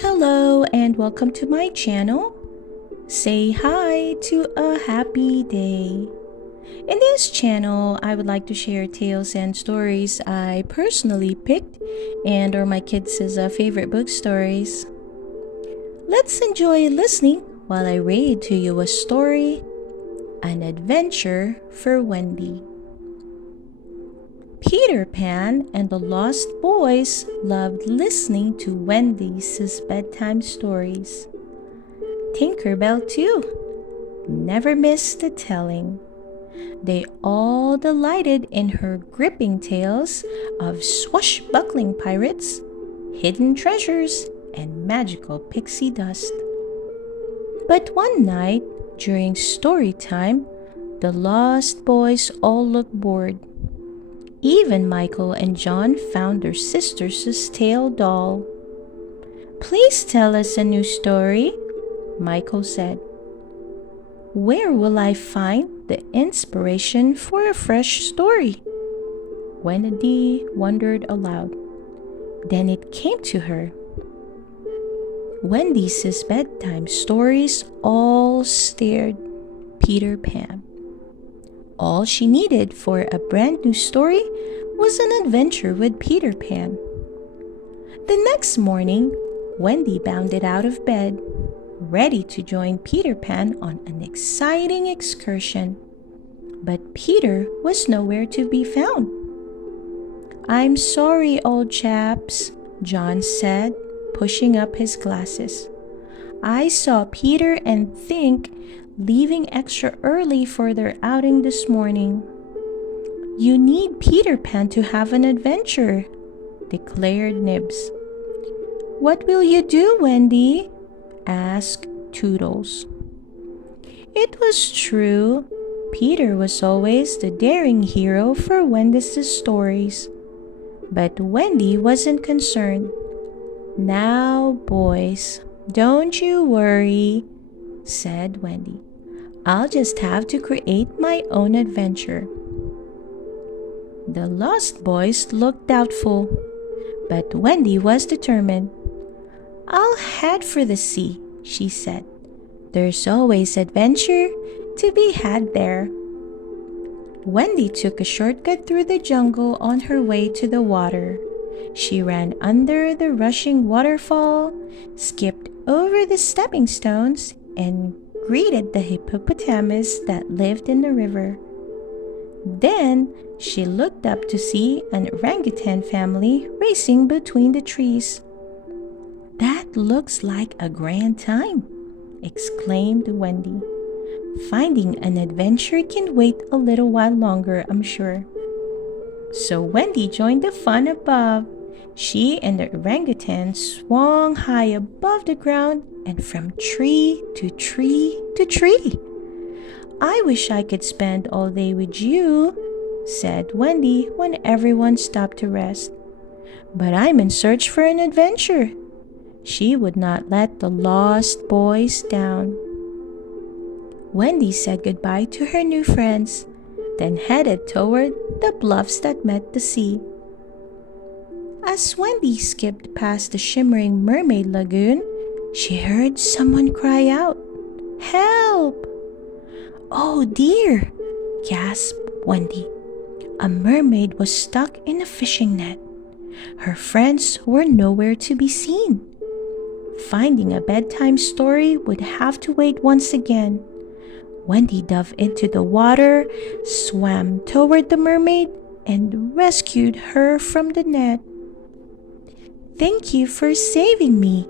Hello and welcome to my channel. Say hi to a happy day. In this channel, I would like to share tales and stories I personally picked and or my kids' favorite book stories. Let's enjoy listening while I read to you a story, An Adventure for Wendy. Peter Pan and the Lost Boys loved listening to Wendy's bedtime stories. Tinker Bell, too, never missed the telling. They all delighted in her gripping tales of swashbuckling pirates, hidden treasures, and magical pixie dust. But one night, during story time, the Lost Boys all looked bored. Even Michael and John found their sister's tale dull. "Please tell us a new story," Michael said. "Where will I find the inspiration for a fresh story?" Wendy wondered aloud. Then it came to her. Wendy's bedtime stories all stared Peter Pan. All she needed for a brand new story was an adventure with Peter Pan. The next morning, Wendy bounded out of bed, ready to join Peter Pan on an exciting excursion. But Peter was nowhere to be found. "I'm sorry, old chaps," John said, pushing up his glasses. "I saw Peter and think leaving extra early for their outing this morning." "You need Peter Pan to have an adventure," declared Nibs. "What will you do, Wendy?" asked Toodles. It was true. Peter was always the daring hero for Wendy's stories. But Wendy wasn't concerned. "Now, boys, don't you worry," said Wendy. "I'll just have to create my own adventure." The Lost Boys looked doubtful, but Wendy was determined. "I'll head for the sea," she said. "There's always adventure to be had there." Wendy took a shortcut through the jungle on her way to the water. She ran under the rushing waterfall, skipped over the stepping stones, and greeted the hippopotamus that lived in the river. Then she looked up to see an orangutan family racing between the trees. "That looks like a grand time," exclaimed Wendy. "Finding an adventure can wait a little while longer, I'm sure." So Wendy joined the fun above. She and the orangutan swung high above the ground and from tree to tree to tree. "I wish I could spend all day with you," said Wendy when everyone stopped to rest. "But I'm in search for an adventure." She would not let the Lost Boys down. Wendy said goodbye to her new friends, then headed toward the bluffs that met the sea. As Wendy skipped past the shimmering mermaid lagoon, she heard someone cry out, "Help!" "Oh dear!" gasped Wendy. A mermaid was stuck in a fishing net. Her friends were nowhere to be seen. Finding a bedtime story would have to wait once again. Wendy dove into the water, swam toward the mermaid, and rescued her from the net. "Thank you for saving me,"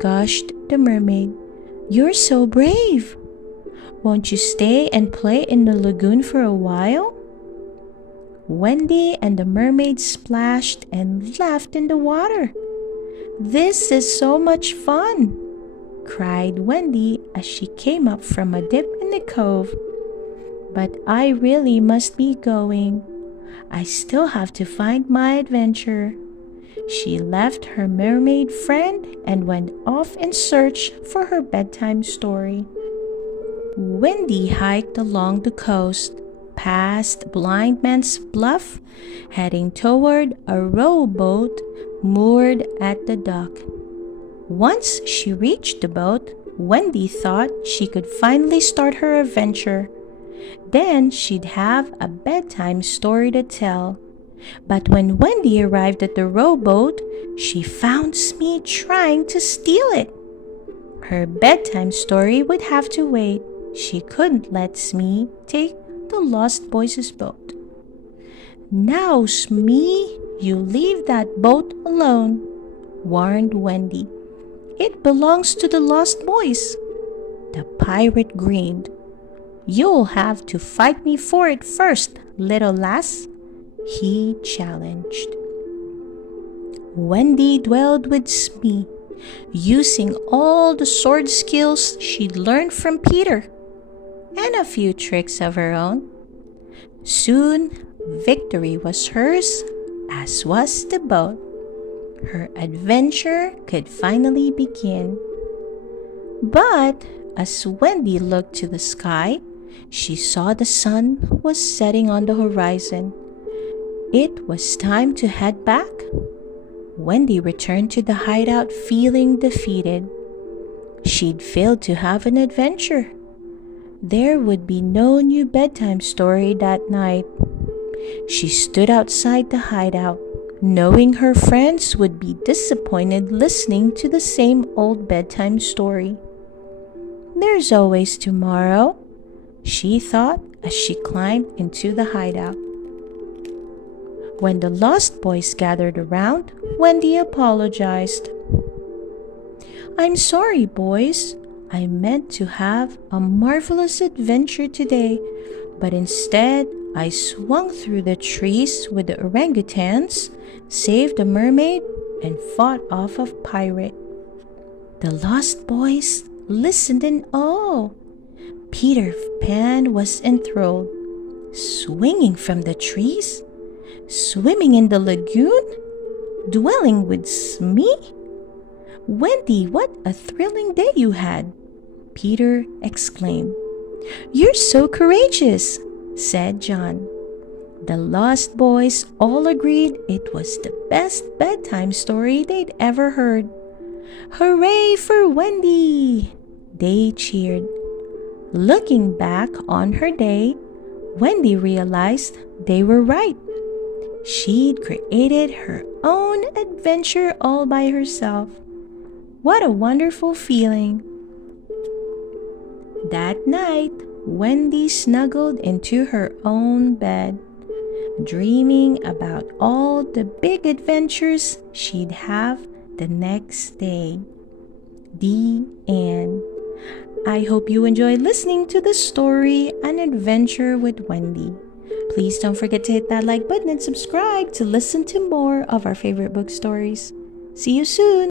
gushed the mermaid. "You're so brave. Won't you stay and play in the lagoon for a while?" Wendy and the mermaid splashed and laughed in the water. "This is so much fun," cried Wendy as she came up from a dip in the cove. "But I really must be going. I still have to find my adventure." She left her mermaid friend and went off in search for her bedtime story. Wendy hiked along the coast, past Blind Man's Bluff, heading toward a rowboat moored at the dock. Once she reached the boat, Wendy thought she could finally start her adventure. Then she'd have a bedtime story to tell. But when Wendy arrived at the rowboat, she found Smee trying to steal it. Her bedtime story would have to wait. She couldn't let Smee take the Lost Boys' boat. "Now, Smee, you leave that boat alone," warned Wendy. "It belongs to the Lost Boys." The pirate grinned. "You'll have to fight me for it first, little lass," he challenged. Wendy dwelled with Smee, using all the sword skills she'd learned from Peter, and a few tricks of her own. Soon, victory was hers, as was the boat. Her adventure could finally begin. But as Wendy looked to the sky, she saw the sun was setting on the horizon. It was time to head back. Wendy returned to the hideout feeling defeated. She'd failed to have an adventure. There would be no new bedtime story that night. She stood outside the hideout, knowing her friends would be disappointed listening to the same old bedtime story. "There's always tomorrow," she thought as she climbed into the hideout. When the Lost Boys gathered around, Wendy apologized. "I'm sorry, boys. I meant to have a marvelous adventure today, but instead I swung through the trees with the orangutans, saved a mermaid, and fought off a pirate." The Lost Boys listened in awe. Peter Pan was enthralled. Swinging from the trees? Swimming in the lagoon? Dwelling with Smee? "Wendy, what a thrilling day you had!" Peter exclaimed. "You're so courageous," said John. The Lost Boys all agreed it was the best bedtime story they'd ever heard. "Hooray for Wendy!" they cheered. Looking back on her day, Wendy realized they were right. She'd created her own adventure all by herself. What a wonderful feeling! That night, Wendy snuggled into her own bed, dreaming about all the big adventures she'd have the next day. The end. I hope you enjoyed listening to the story An Adventure with Wendy. Please don't forget to hit that like button and subscribe to listen to more of our favorite book stories. See you soon!